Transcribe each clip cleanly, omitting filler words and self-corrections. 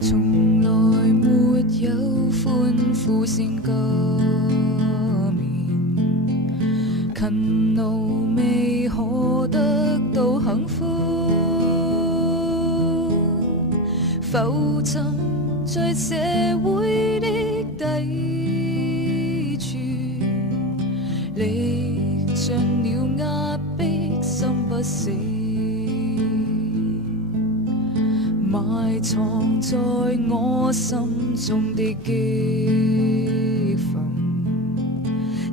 從來沒有歡呼聲加冕，勤勞未可得到幸福，浮沉在社會的低處，力盡了壓迫心不死，埋藏在我心中的激憤，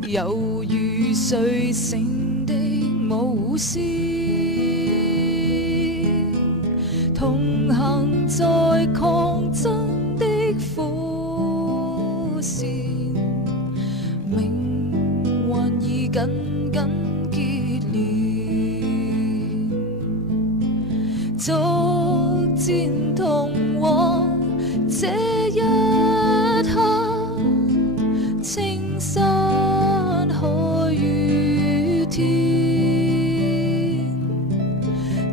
猶如睡醒的武師，同行在抗爭的火線，命運已緊緊結連，作戰同往這一刻，青山海與天，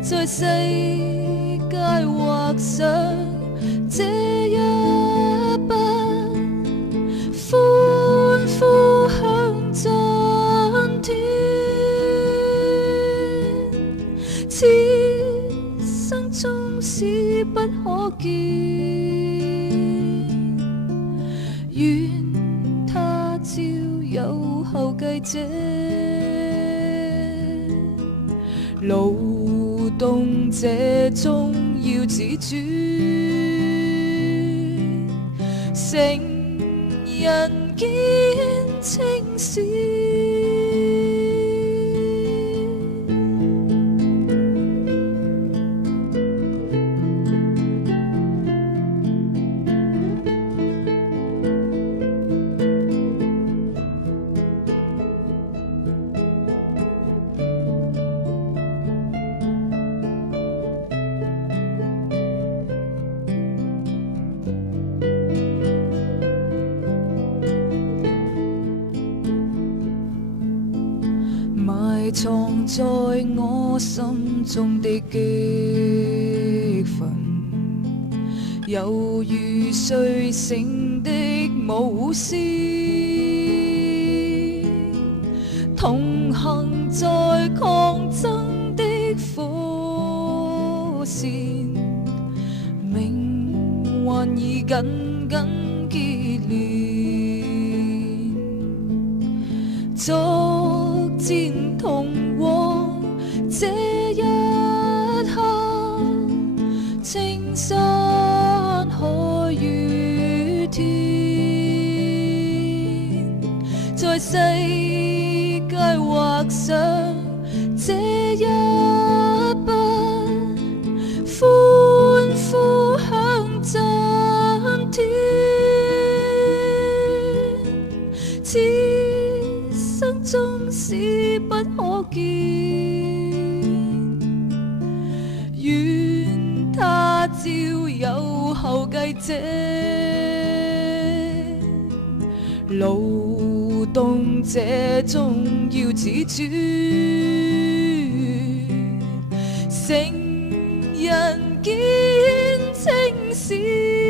在世界畫上這一筆，歡呼向震天，此生縱使不可見，願他朝有後繼者，勞動者終要自主，成人見青史。埋藏在我心中的激憤，猶如睡醒的武師，同行在抗爭的火線，命運已緊緊結連，作戰同往這一刻，青山海與天，在世界畫上這一筆，歡呼向震天，此生縱使不可見，願他朝有後繼者，勞動者終要自主，成人見青史。